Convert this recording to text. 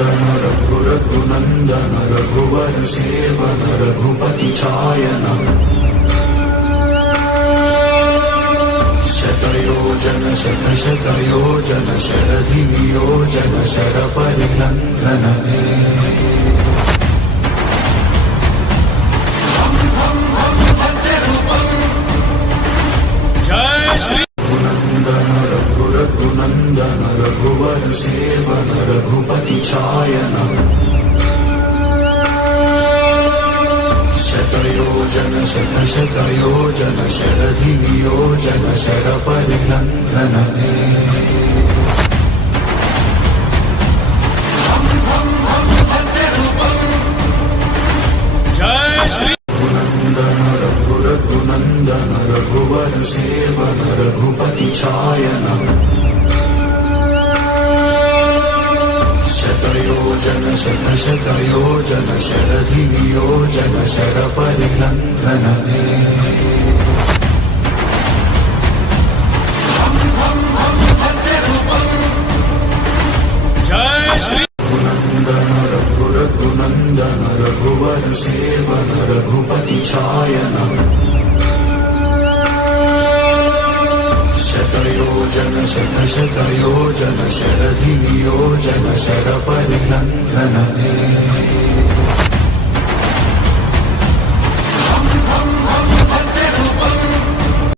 Raghunandan Raghubar seven Raghupati छायनं शतयोजन शतशतयोजन शरधियोजन शरपरिनन्दन Raghunandan Raghubar seven Raghupati छायनं शतयोजन शतशतयोजन शरधियोजन शरपरिनन्दन Raghunandan Raghubar seven Raghupati छायनं शतयोजन शतशतयोजन शरधियोजन शरपरिनन्दन शतयोजन शतशतयोजन शरधियोजन शरपरिनन्दन शतयोजन शतशतयोजन शरधियोजन शरपरिनन्दन शतयोजन शतशतयोजन शरधियोजन शरपरिनन्दन शतयोजन शतशतयोजन शरधियोजन शरपरिनन्दन शतयोजन शतशतयोजन Raghunandan Raghubar seven Raghupati छायनं शतयोजन शतशतयोजन शरधियोजन शरपरिनन्दन